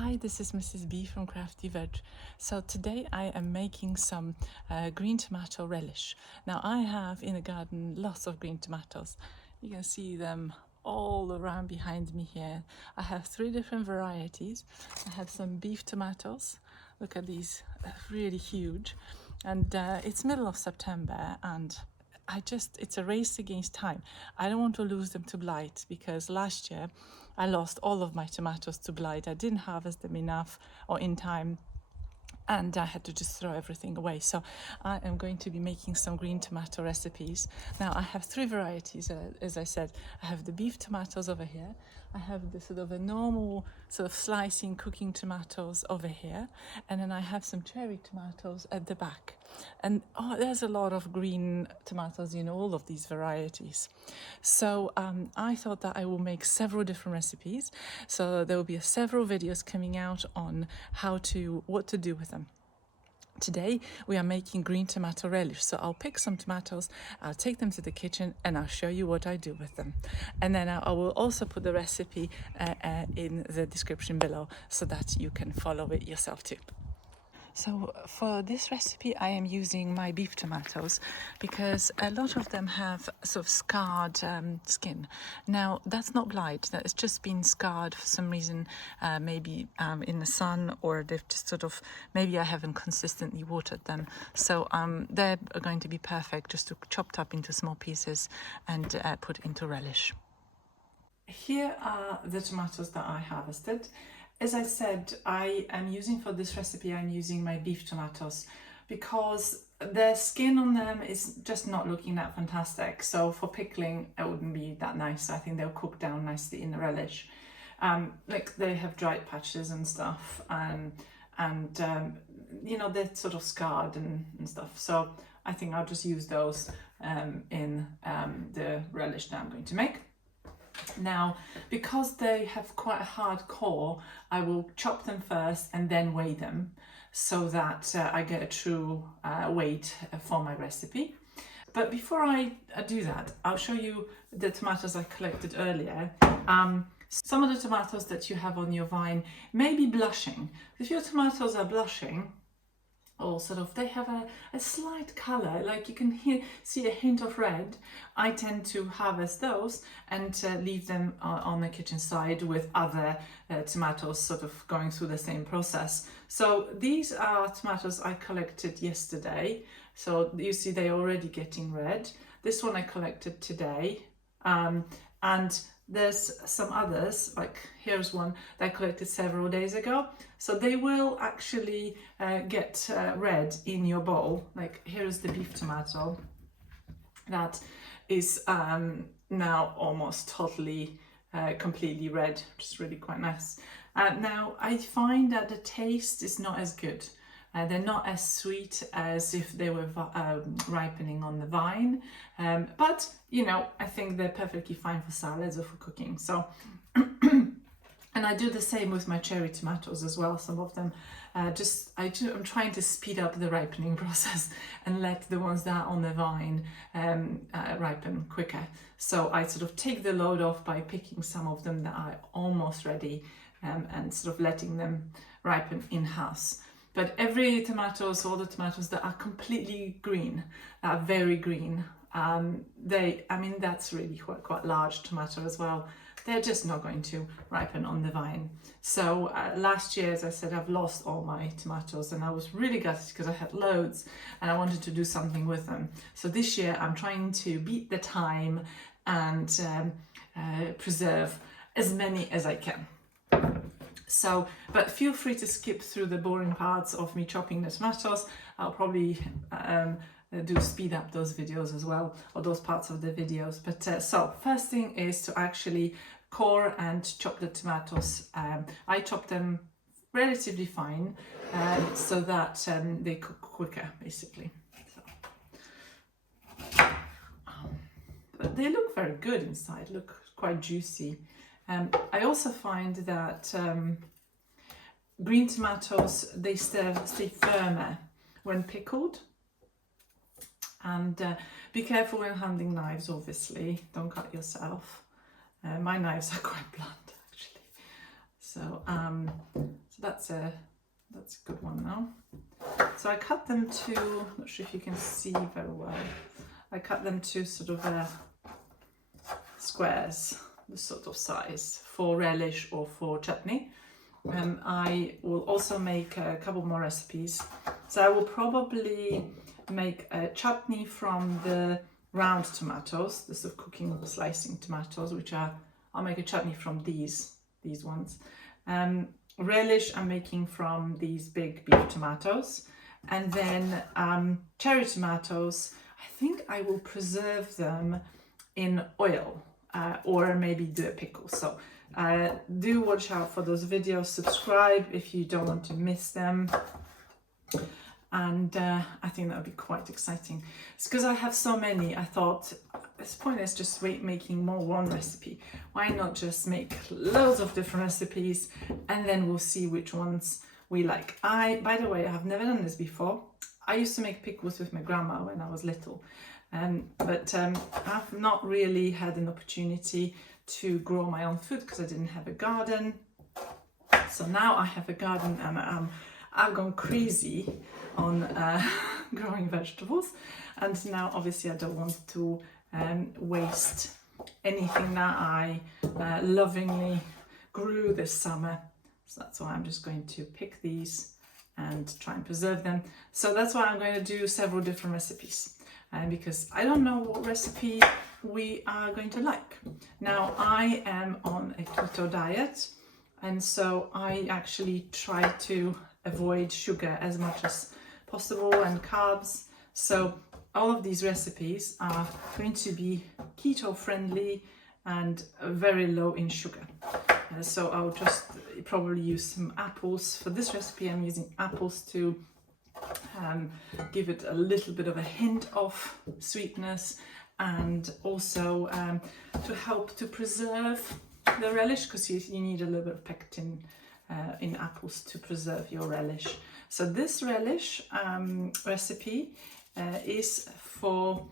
Hi, this is Mrs. B from Crafty Veg. So today I am making some green tomato relish. Now I have in the garden lots of green tomatoes. You can see them all around behind me here. I have 3 different varieties. I have some beef tomatoes. Look at these, really huge. And it's middle of September and it's a race against time. I don't want to lose them to blight because last year I lost all of my tomatoes to blight. I didn't harvest them enough or in time, and I had to just throw everything away. So I am going to be making some green tomato recipes. Now I have 3 varieties, as I said. I have the beef tomatoes over here. I have the sort of a normal sort of slicing cooking tomatoes over here. And then I have some cherry tomatoes at the back. And there's a lot of green tomatoes in all of these varieties. So I thought that I will make several different recipes. So there will be several videos coming out on what to do with them. Today we are making green tomato relish, so I'll pick some tomatoes, I'll take them to the kitchen and I'll show you what I do with them. And then I will also put the recipe in the description below so that you can follow it yourself too. So for this recipe I am using my beef tomatoes because a lot of them have sort of scarred skin. Now that's not blight, that it's just been scarred for some reason, maybe in the sun, or they've just sort of, maybe I haven't consistently watered them. So they're going to be perfect just to chopped up into small pieces and put into relish. Here are the tomatoes that I harvested. As I said, I am using for this recipe, I'm using my beef tomatoes because the skin on them is just not looking that fantastic. So for pickling, it wouldn't be that nice. I think they'll cook down nicely in the relish. Like they have dried patches and stuff, and you know, they're sort of scarred and stuff. So I think I'll just use those in the relish that I'm going to make. Now, because they have quite a hard core, I will chop them first and then weigh them so that I get a true weight for my recipe. But before I do that, I'll show you the tomatoes I collected earlier. Some of the tomatoes that you have on your vine may be blushing. If your tomatoes are blushing, or sort of they have a slight color, like you can see a hint of red, I tend to harvest those and leave them on the kitchen side with other tomatoes sort of going through the same process. So these are tomatoes I collected yesterday, so you see they're already getting red. This one I collected today, and there's some others, like here's one that I collected several days ago. So they will actually get red in your bowl. Like here's the beef tomato that is now almost totally completely red, which is really quite nice. Now I find that the taste is not as good. They're not as sweet as if they were ripening on the vine, but you know, I think they're perfectly fine for salads or for cooking. So and I do the same with my cherry tomatoes as well. Some of them I'm trying to speed up the ripening process and let the ones that are on the vine ripen quicker. So I sort of take the load off by picking some of them that are almost ready and sort of letting them ripen in-house. But all the tomatoes that are completely green, that are very green, I mean, that's really quite large tomato as well. They're just not going to ripen on the vine. So last year, as I said, I've lost all my tomatoes and I was really gutted because I had loads and I wanted to do something with them. So this year I'm trying to beat the time and preserve as many as I can. So, but feel free to skip through the boring parts of me chopping the tomatoes. I'll probably speed up those videos as well, or those parts of the videos. But so first thing is to actually core and chop the tomatoes. I chop them relatively fine so that they cook quicker, basically. So, but they look very good inside, look quite juicy. I also find that green tomatoes, they stay firmer when pickled. And be careful when handling knives, obviously. Don't cut yourself. My knives are quite blunt, actually. So that's a good one now. So I cut them to, not sure if you can see very well, I cut them to sort of squares, the sort of size for relish or for chutney. I will also make a couple more recipes. So I will probably make a chutney from the round tomatoes, the sort of cooking, slicing tomatoes, which I'll make a chutney from these ones. Relish I'm making from these big beef tomatoes. And then cherry tomatoes, I think I will preserve them in oil or maybe do a pickle. So do watch out for those videos, subscribe if you don't want to miss them. And I think that would be quite exciting. It's because I have so many, I thought this point is just making more one recipe. Why not just make loads of different recipes and then we'll see which ones we like. By the way, I have never done this before. I used to make pickles with my grandma when I was little, but I've not really had an opportunity to grow my own food because I didn't have a garden. So now I have a garden and I've gone crazy on growing vegetables, and now obviously I don't want to waste anything that I lovingly grew this summer. So that's why I'm just going to pick these and try and preserve them. So that's why I'm going to do several different recipes, because I don't know what recipe we are going to like. Now I am on a keto diet, and so I actually try to avoid sugar as much as possible and carbs. So all of these recipes are going to be keto friendly and very low in sugar. So I'll just probably use some apples. For this recipe I'm using apples to give it a little bit of a hint of sweetness, and also to help to preserve the relish, because you need a little bit of pectin in apples to preserve your relish. So this relish recipe is for,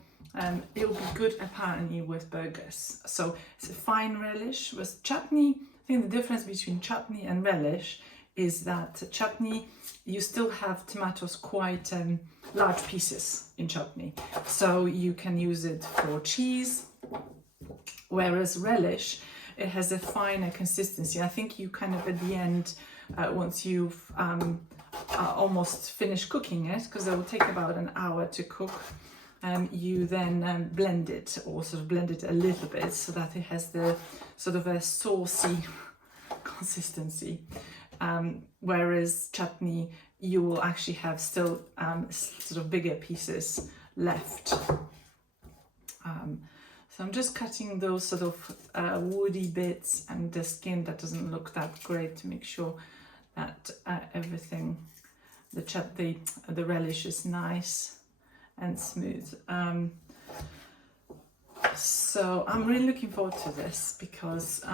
it'll be good apparently with burgers. So it's a fine relish with chutney. I think the difference between chutney and relish is that chutney, you still have tomatoes quite large pieces in chutney. So you can use it for cheese, whereas relish, it has a finer consistency. I think you kind of at the end, once you've almost finished cooking it, because it will take about an hour to cook, you then blend it, or sort of blend it a little bit so that it has the sort of a saucy consistency. Whereas chutney, you will actually have still sort of bigger pieces left. So I'm just cutting those sort of woody bits and the skin that doesn't look that great to make sure that everything, the relish is nice and smooth. So I'm really looking forward to this because,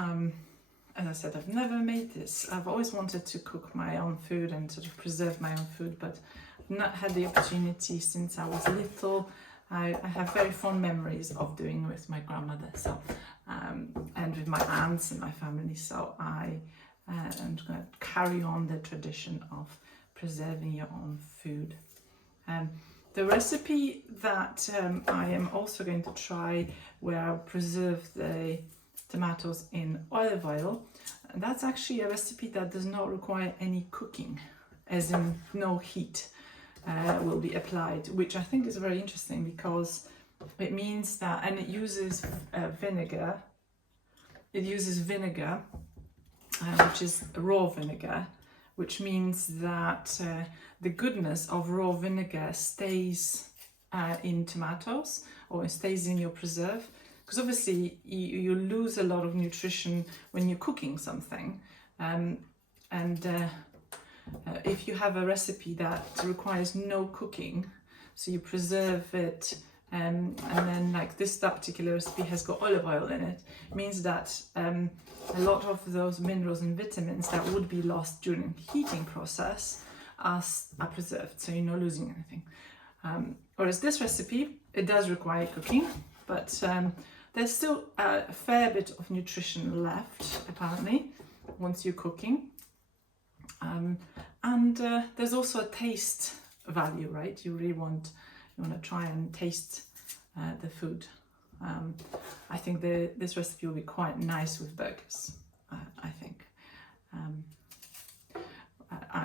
as I said, I've never made this. I've always wanted to cook my own food and sort of preserve my own food, but I've not had the opportunity since I was little. I have very fond memories of doing with my grandmother, so and with my aunts and my family. So I'm going to carry on the tradition of preserving your own food. The recipe that I am also going to try, where I'll preserve the tomatoes in olive oil, that's actually a recipe that does not require any cooking, as in no heat will be applied, which I think is very interesting because it means that, and it uses vinegar. It uses vinegar, which is raw vinegar, which means that the goodness of raw vinegar stays in tomatoes, or it stays in your preserve, because obviously you lose a lot of nutrition when you're cooking something, if you have a recipe that requires no cooking, so you preserve it, and then like that particular recipe has got olive oil in it, means that a lot of those minerals and vitamins that would be lost during the heating process are preserved, so you're not losing anything. Whereas this recipe, it does require cooking, but there's still a fair bit of nutrition left, apparently, once you're cooking. And there's also a taste value, right? You want to try and taste the food. I think this recipe will be quite nice with burgers, I think.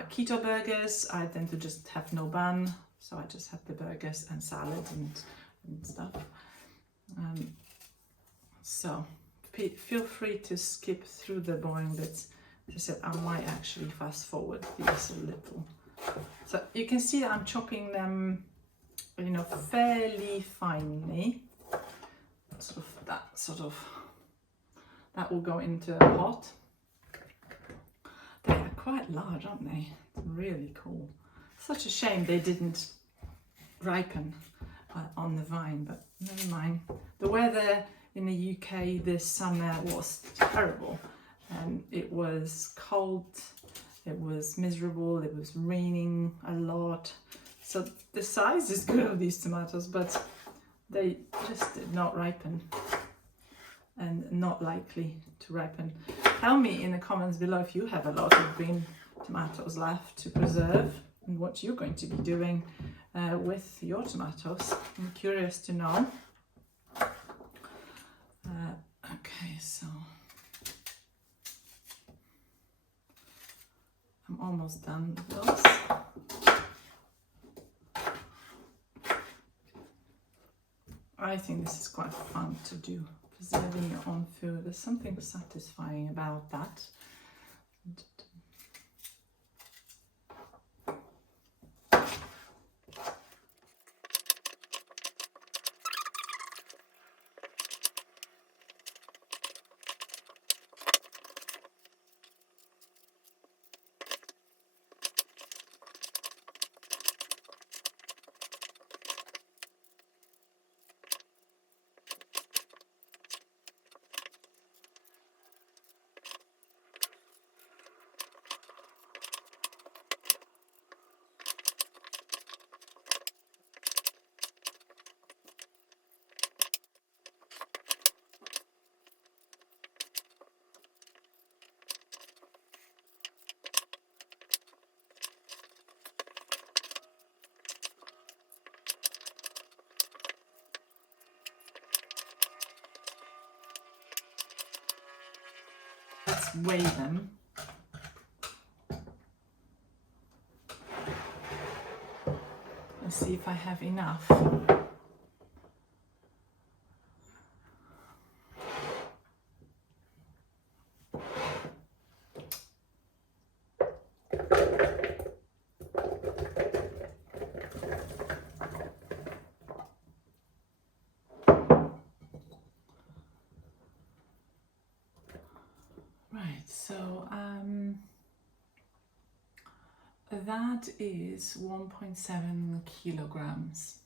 Keto burgers, I tend to just have no bun, so I just have the burgers and salad and stuff. So feel free to skip through the boring bits. As I said, I might actually fast forward these a little. So you can see that I'm chopping them, fairly finely. That will go into a pot. They are quite large, aren't they? Really cool. Such a shame they didn't ripen on the vine, but never mind. The weather in the UK this summer was terrible. It was cold, it was miserable, it was raining a lot. So the size is good of these tomatoes, but they just did not ripen and not likely to ripen. Tell me in the comments below if you have a lot of green tomatoes left to preserve and what you're going to be doing with your tomatoes. I'm curious to know. Okay, so I'm almost done with those. I think this is quite fun to do, preserving your own food. There's something satisfying about that. Let's weigh them. Let's see if I have enough. Right, so that is 1.7 kilograms.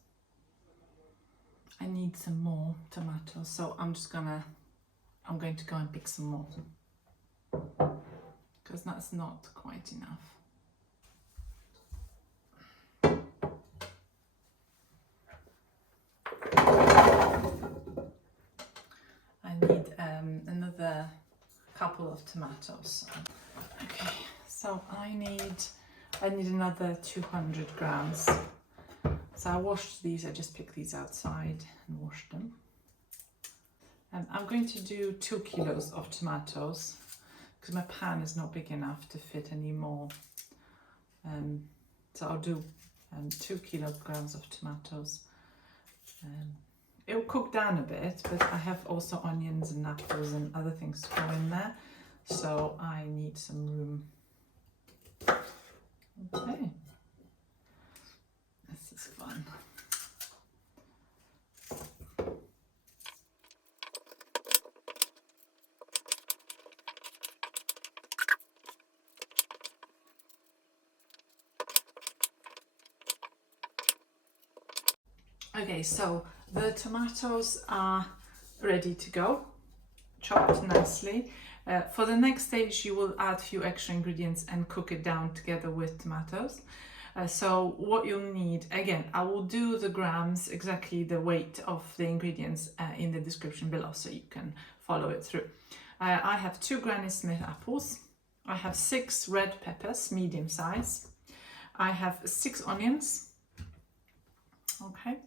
I need some more tomatoes, so I'm going to go and pick some more because that's not quite enough. I need another couple of tomatoes. Okay, so I need another 200 grams. So I washed these, I just picked these outside and washed them. And I'm going to do 2 kilos of tomatoes because my pan is not big enough to fit any more. So I'll do 2 kilograms of tomatoes. It will cook down a bit, but I have also onions and apples and other things to go in there, so I need some room. Okay, this is fun. Okay, so the tomatoes are ready to go, chopped nicely. For the next stage, you will add a few extra ingredients and cook it down together with tomatoes. So what you'll need, again, I will do the grams, exactly the weight of the ingredients in the description below so you can follow it through. I have 2 Granny Smith apples, I have 6 red peppers, medium size. I have 6 onions. Okay.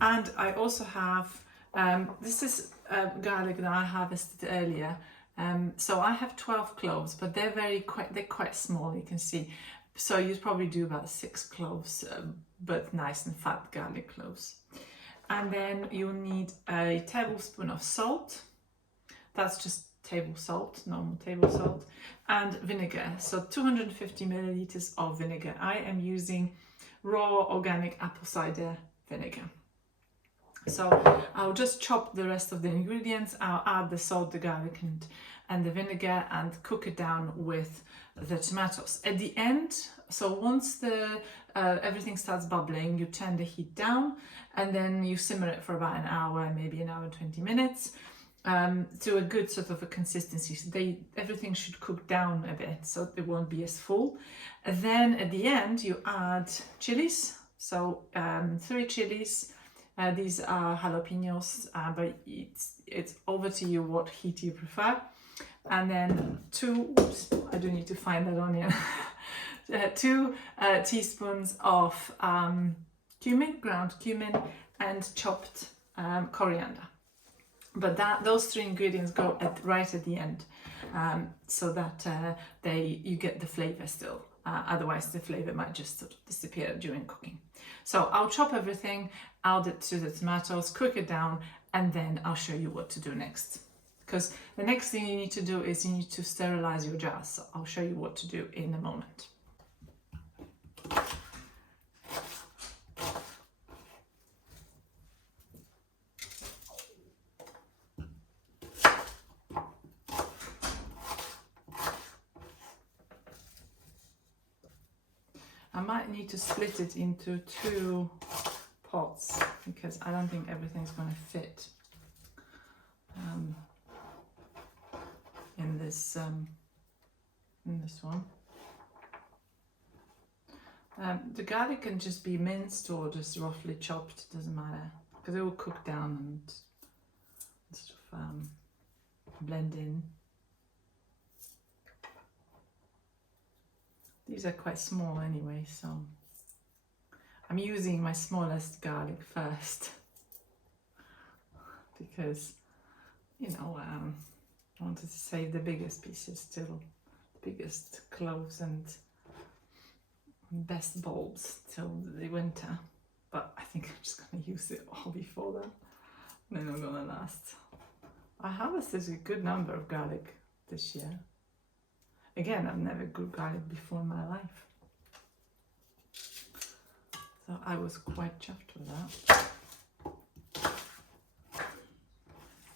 And I also have, this is garlic that I harvested earlier. So I have 12 cloves, but they're quite small, you can see. So you'd probably do about 6 cloves, but nice and fat garlic cloves. And then you'll need a tablespoon of salt. That's just table salt, normal table salt, and vinegar. So 250 milliliters of vinegar. I am using raw organic apple cider vinegar. So I'll just chop the rest of the ingredients. I'll add the salt, the garlic and the vinegar and cook it down with the tomatoes. At the end, so once the everything starts bubbling, you turn the heat down and then you simmer it for about an hour, maybe an hour and 20 minutes to a good sort of a consistency. So everything should cook down a bit so it won't be as full. And then at the end, you add chilies. So 3 chilies. These are jalapenos, but it's over to you what heat you prefer. And then 2, oops, I do need to find that onion, 2 teaspoons of cumin, ground cumin, and chopped coriander. But those 3 ingredients go right at the end, so that you get the flavor still. Otherwise, the flavor might just sort of disappear during cooking. So I'll chop everything, add it to the tomatoes, cook it down, and then I'll show you what to do next. Because the next thing you need to do is you need to sterilize your jars. So I'll show you what to do in a moment. I might need to split it into 2 pots because I don't think everything's going to fit in this one. The garlic can just be minced or just roughly chopped, doesn't matter, because it will cook down and sort of blend in. These are quite small anyway, so I'm using my smallest garlic first because, you know, I wanted to save the biggest pieces till the biggest cloves and best bulbs till the winter. But I think I'm just going to use it all before that, then I'm going to last. I harvested a good number of garlic this year. Again, I've never grew garlic before in my life. So I was quite chuffed with that.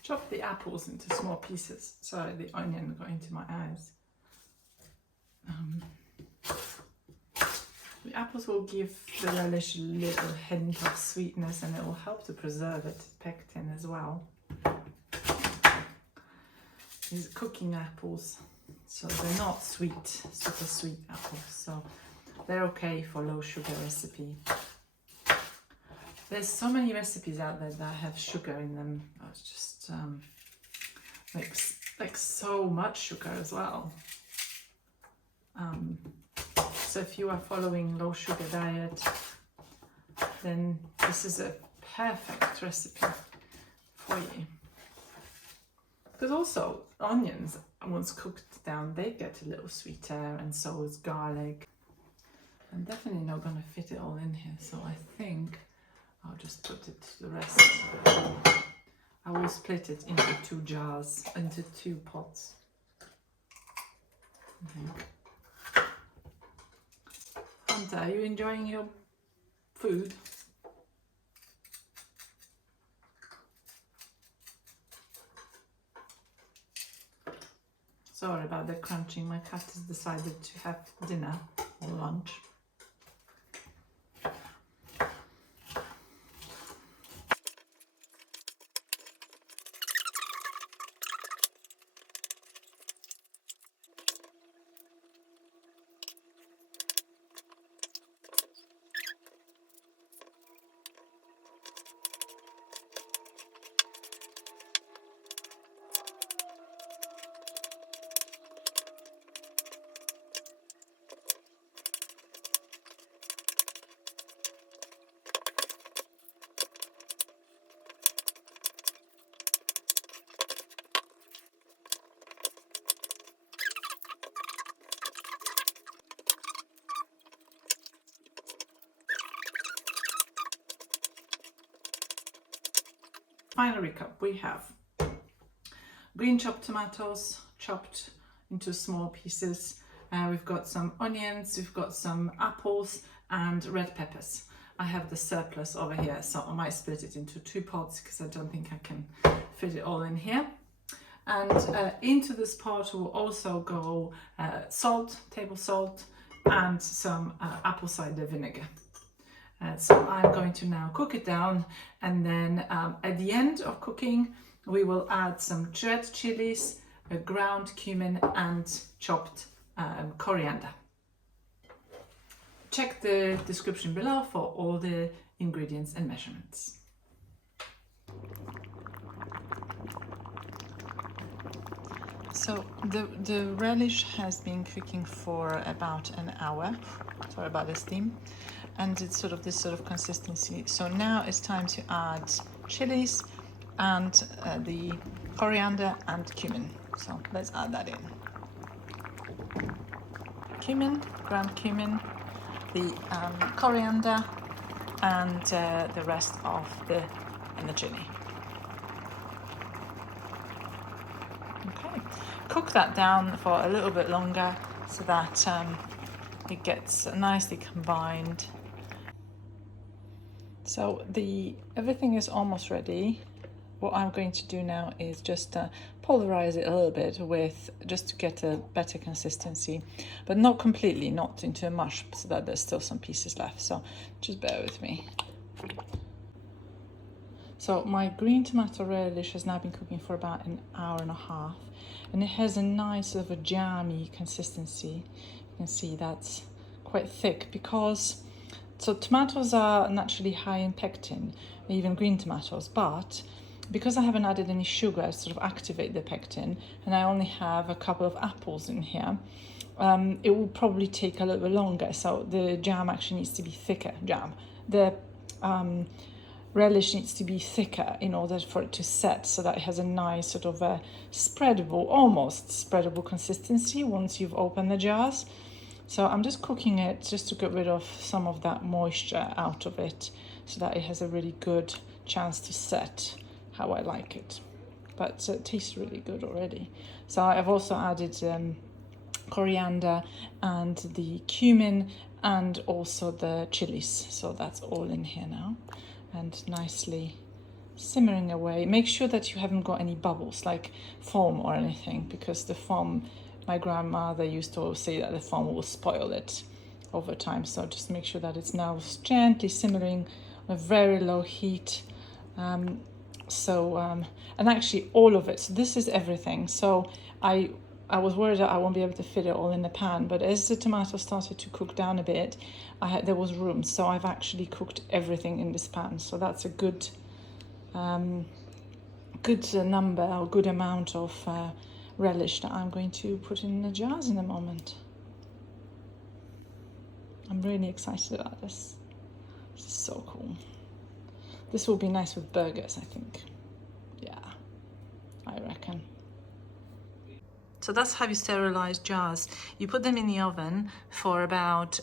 Chop the apples into small pieces. Sorry, the onion got into my eyes. The apples will give the relish a little hint of sweetness and it will help to preserve it, pectin as well. These cooking apples. So they're not sweet, super sweet apples, so they're okay for low sugar recipe. There's so many recipes out there that have sugar in them. It's just like so much sugar as well. So if you are following low sugar diet, then this is a perfect recipe for you. Because also onions, once cooked down, they get a little sweeter, and so is garlic. I'm definitely not going to fit it all in here, so I think I'll just put it to the rest. I will split it into 2 jars, into 2 pots. I think. Hunter, are you enjoying your food? Sorry about the crunching. My cat has decided to have dinner or lunch. final recap, we have green chopped tomatoes chopped into small pieces. We've got some onions, we've got some apples and red peppers. I have the surplus over here, so I might split it into 2 pots because I don't think I can fit it all in here. And into this pot will also go salt, table salt, and some apple cider vinegar. So I'm going to now cook it down, and then at the end of cooking we will add some red chilies, ground cumin and chopped coriander. Check the description below for all the ingredients and measurements. So the relish has been cooking for about an hour. Sorry about the steam. And it's sort of this sort of consistency. So now it's time to add chilies and the coriander and cumin. So let's add that in. Cumin, ground cumin, the coriander, and the rest of the chili. Okay, cook that down for a little bit longer so that it gets nicely combined. So everything is almost ready. What I'm going to do now is just pulverize it a little bit just to get a better consistency, but not completely, not into a mush, so that there's still some pieces left. So just bear with me. So my green tomato relish has now been cooking for about an hour and a half, and it has a nice sort of a jammy consistency. You can see that's quite thick because tomatoes are naturally high in pectin, even green tomatoes, but because I haven't added any sugar to sort of activate the pectin, and I only have a couple of apples in here, it will probably take a little bit longer. So the jam actually needs to be thicker. The relish needs to be thicker in order for it to set, so that it has a nice sort of a spreadable, almost spreadable consistency once you've opened the jars. So I'm just cooking it just to get rid of some of that moisture out of it, so that it has a really good chance to set how I like it. But it tastes really good already. So I've also added coriander and the cumin and also the chilies. So that's all in here now and nicely simmering away. Make sure that you haven't got any bubbles like foam or anything, because the foam, my grandmother used to say that the foam will spoil it over time. So just make sure that it's now gently simmering on a very low heat. And actually all of it, so this is everything. So I was worried that I won't be able to fit it all in the pan, but as the tomato started to cook down a bit, there was room, so I've actually cooked everything in this pan. So that's a good number or good amount of relish that I'm going to put in the jars in a moment. I'm really excited about this. This is so cool. This will be nice with burgers, I think. Yeah, I reckon. So that's how you sterilize jars. You put them in the oven for about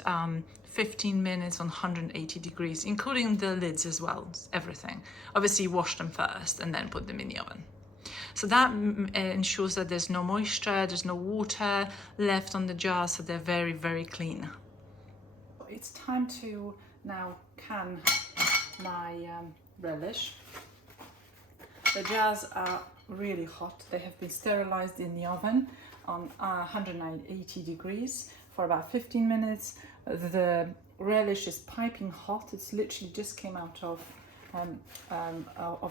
15 minutes on 180 degrees, including the lids as well, everything. Obviously wash them first and then put them in the oven. So that ensures that there's no moisture, there's no water left on the jar, so they're very, very clean. It's time to now can my relish. The jars are really hot. They have been sterilized in the oven on 180 degrees for about 15 minutes. The relish is piping hot. It's literally just came out of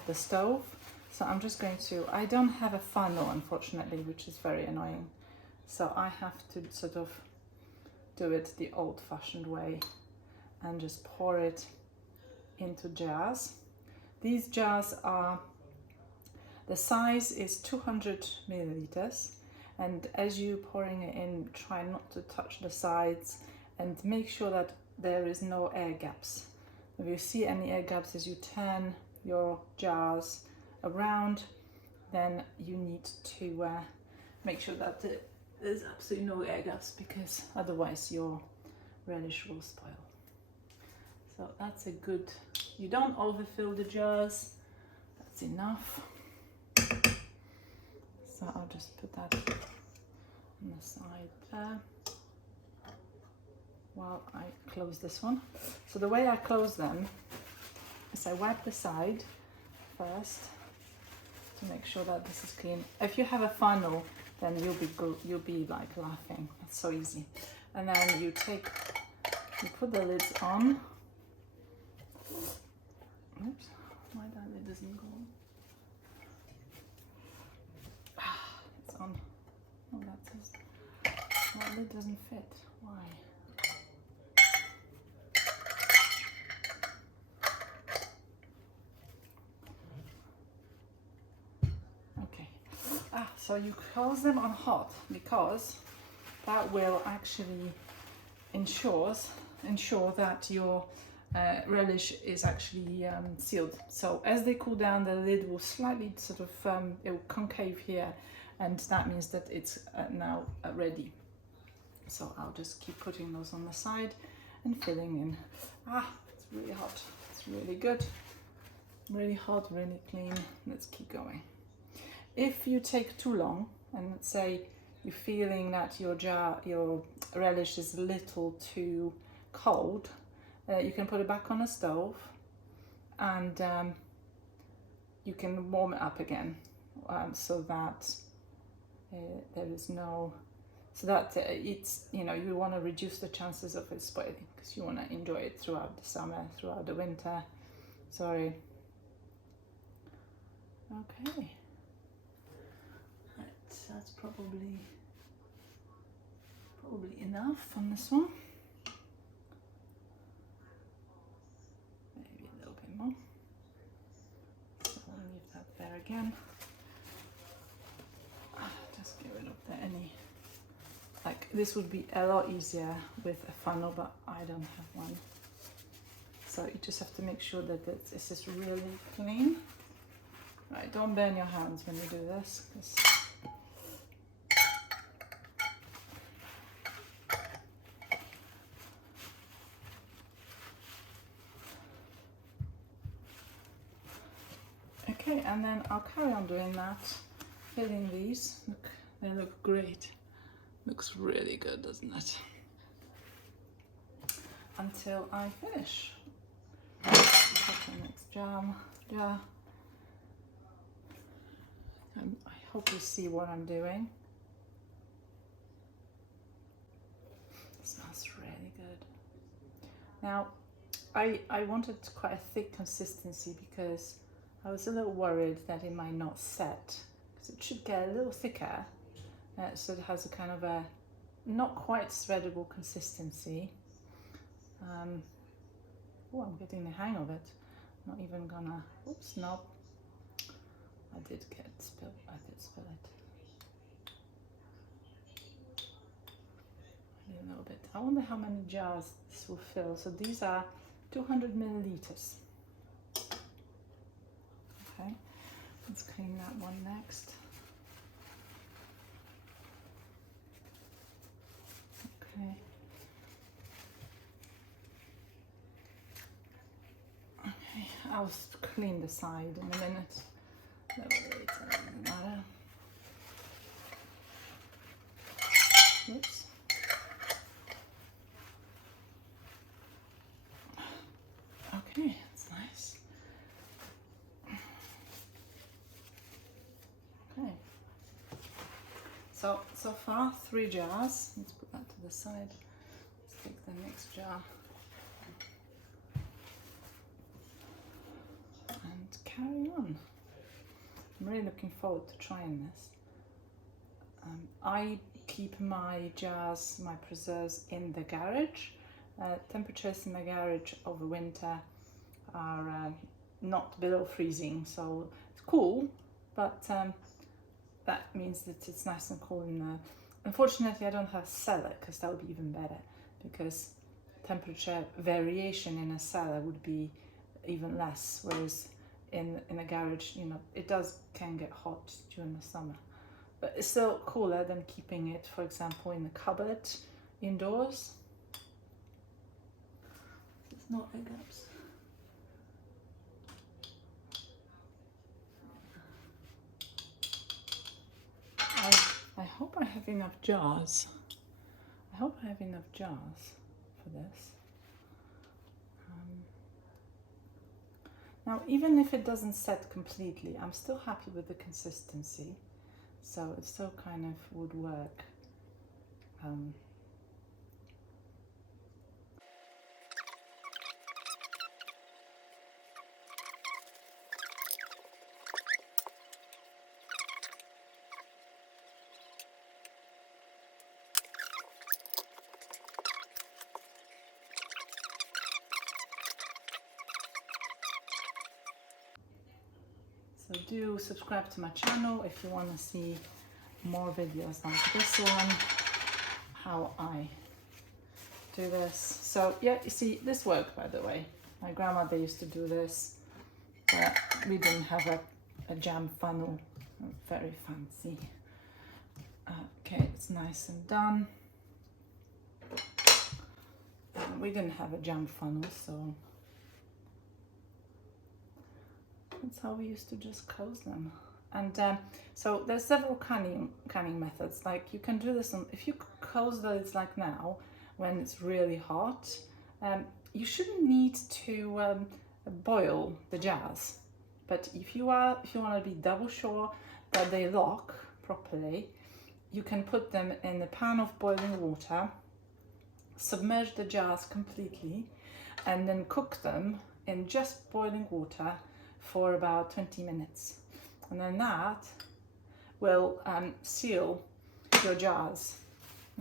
the stove. So I'm just going to, I don't have a funnel unfortunately, which is very annoying. So I have to sort of do it the old-fashioned way and just pour it into jars. These jars are, the size is 200 milliliters, and as you're pouring it in, try not to touch the sides and make sure that there is no air gaps. If you see any air gaps as you turn your jars around, then you need to make sure that there's absolutely no air gaps, because otherwise your relish will spoil. So that's a good, you don't overfill the jars. that's enough. So I'll just put that on the side there while I close this one. So the way I close them is I wipe the side first to make sure that this is clean. If you have a funnel, then you'll be like laughing. It's so easy. And then you put the lids on. Oops, why that lid doesn't go on? It's on. Oh, that lid doesn't fit. Why? Okay. So you close them on hot because that will actually ensure that your relish is actually sealed. So as they cool down, the lid will slightly sort of it will concave here, and that means that it's now ready. So I'll just keep putting those on the side and filling in. It's really hot. It's really good. Really hot, really clean. Let's keep going. If you take too long, and let's say you're feeling that your relish is a little too cold, you can put it back on the stove, and you can warm it up again, so that it's, you want to reduce the chances of it spoiling, because you want to enjoy it throughout the summer, throughout the winter. Sorry. Okay. That's probably enough on this one. Maybe a little bit more. So I'll leave that there again. Just get rid of any. Like, this would be a lot easier with a funnel, but I don't have one. So you just have to make sure that this is really clean. Right, don't burn your hands when you do this. Okay, and then I'll carry on doing that, filling these. Look, they look great. Looks really good, doesn't it? Until I finish. Put the next jar. I hope you see what I'm doing. It smells really good. Now, I wanted quite a thick consistency because I was a little worried that it might not set, because it should get a little thicker, so it has a kind of a not quite shreddable consistency. Oh, I'm getting the hang of it. Not even gonna, oops, no. I did spill it. A little bit. I wonder how many jars this will fill. So these are 200 milliliters. Okay, let's clean that one next. Okay. Okay, I'll clean the side in a minute. No, later, doesn't matter. Oops. Okay, that's nice. Okay. So far 3 jars. Let's put that to the side. Let's take the next jar. And carry on. I'm really looking forward to trying this. I keep my jars, my preserves in the garage. Temperatures in the garage over winter are not below freezing, so it's cool, but that means that it's nice and cool in there. Unfortunately, I don't have a cellar, because that would be even better, because temperature variation in a cellar would be even less, whereas in a garage, it can get hot during the summer, but it's still cooler than keeping it, for example, in the cupboard indoors. It's not egg ups. I hope I have enough jars. I hope I have enough jars for this. Now, even if it doesn't set completely, I'm still happy with the consistency. So it still kind of would work. So do subscribe to my channel if you want to see more videos like this one, how I do this. So yeah, you see, this worked, by the way. My grandmother used to do this, but we didn't have a jam funnel. Very fancy. Okay, it's nice and done. We didn't have a jam funnel, so that's how we used to just close them. And so there's several canning methods. Like you can do this on, if you close the lids like now, when it's really hot, you shouldn't need to boil the jars. But if you want to be double sure that they lock properly, you can put them in a pan of boiling water, submerge the jars completely, and then cook them in just boiling water for about 20 minutes. And then that will seal your jars.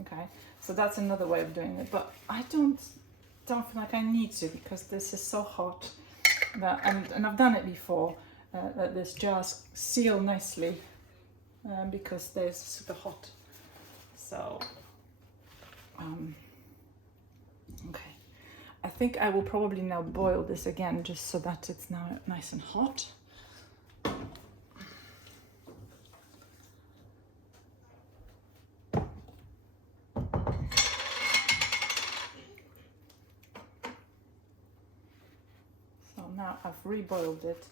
Okay, so that's another way of doing it. But I don't feel like I need to, because this is so hot that, and I've done it before, that this jars seal nicely because they're super hot. So, okay. I think I will probably now boil this again just so that it's now nice and hot. So now I've reboiled it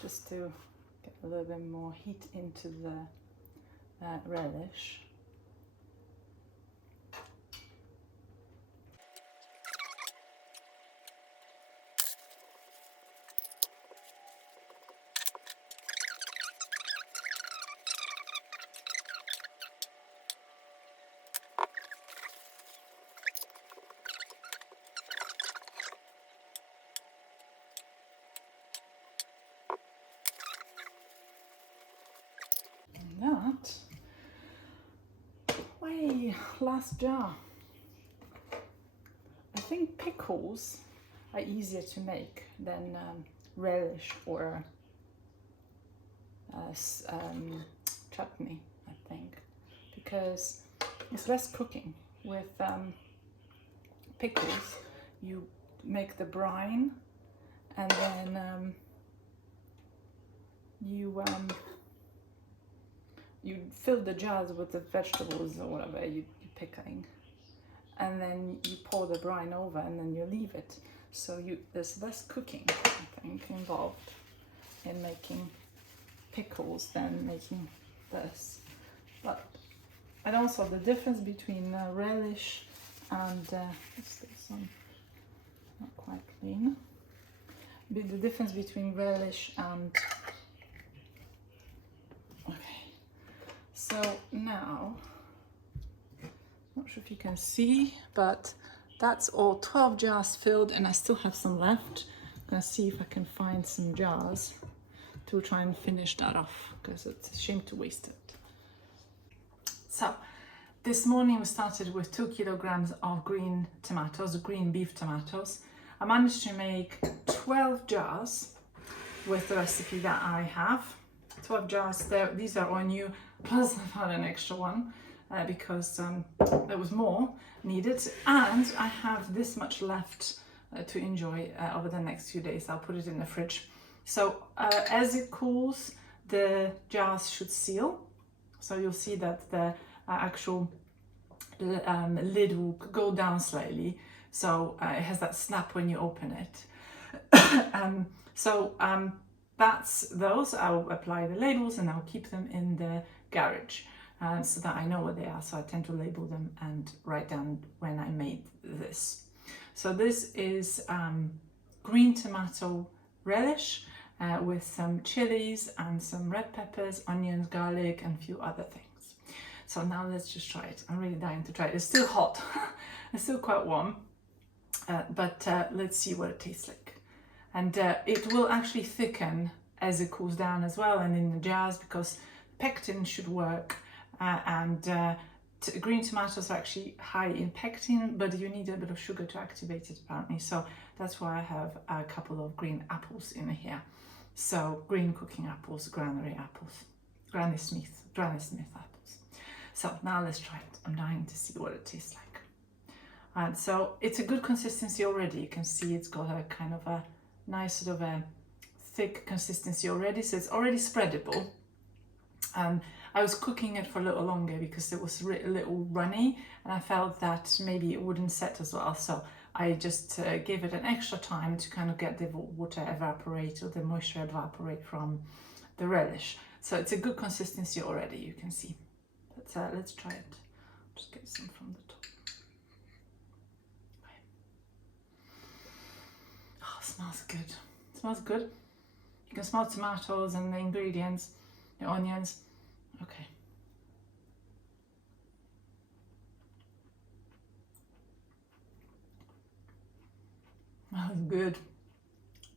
just to get a little bit more heat into the relish. That way, last jar. I think pickles are easier to make than relish or chutney, I think, because it's less cooking. With pickles, you make the brine and then you fill the jars with the vegetables or whatever you're pickling, and then you pour the brine over and then you leave it. So there's less cooking, I think, involved in making pickles than making this. But, and also the difference between relish and what's this one? Not quite clean. The difference between relish and so now, not sure if you can see, but that's all 12 jars filled, and I still have some left. I'm gonna see if I can find some jars to try and finish that off, because it's a shame to waste it. So this morning we started with 2 kilograms of green tomatoes, green beef tomatoes. I managed to make 12 jars with the recipe that I have. 12 jars there, these are all new, plus I've had an extra one because there was more needed, and I have this much left to enjoy over the next few days. I'll put it in the fridge. So as it cools, the jars should seal. So you'll see that the actual lid will go down slightly. So it has that snap when you open it. That's those. I'll apply the labels and I'll keep them in the garage. so that I know what they are. So I tend to label them and write down when I made this. So this is green tomato relish with some chilies and some red peppers, onions, garlic, and a few other things. So now let's just try it. I'm really dying to try it. It's still hot. It's still quite warm, but let's see what it tastes like. And it will actually thicken as it cools down as well, and in the jars, because pectin should work, green tomatoes are actually high in pectin, but you need a bit of sugar to activate it apparently. So that's why I have a couple of green apples in here. So green cooking apples, Granny Smith apples. So now let's try it. I'm dying to see what it tastes like. And so it's a good consistency already. You can see it's got a kind of a nice sort of a thick consistency already, so it's already spreadable. I was cooking it for a little longer because it was a little runny, and I felt that maybe it wouldn't set as well, so I just gave it an extra time to kind of get the water evaporate, or the moisture evaporate from the relish. So it's a good consistency already, you can see. But let's try it. Just get some from the top. Oh, it smells good. It smells good. You can smell tomatoes and the ingredients, the onions. Okay. Smells good.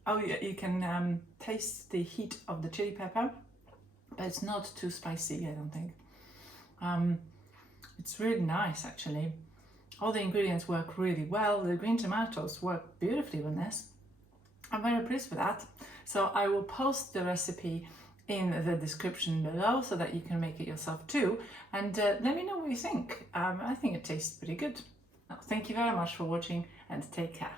Oh yeah, you can taste the heat of the chili pepper, but it's not too spicy, I don't think. It's really nice actually. All the ingredients work really well. The green tomatoes work beautifully with this. I'm very pleased with that. So I will post the recipe in the description below so that you can make it yourself too. And let me know what you think. I think it tastes pretty good. Thank you very much for watching, and take care.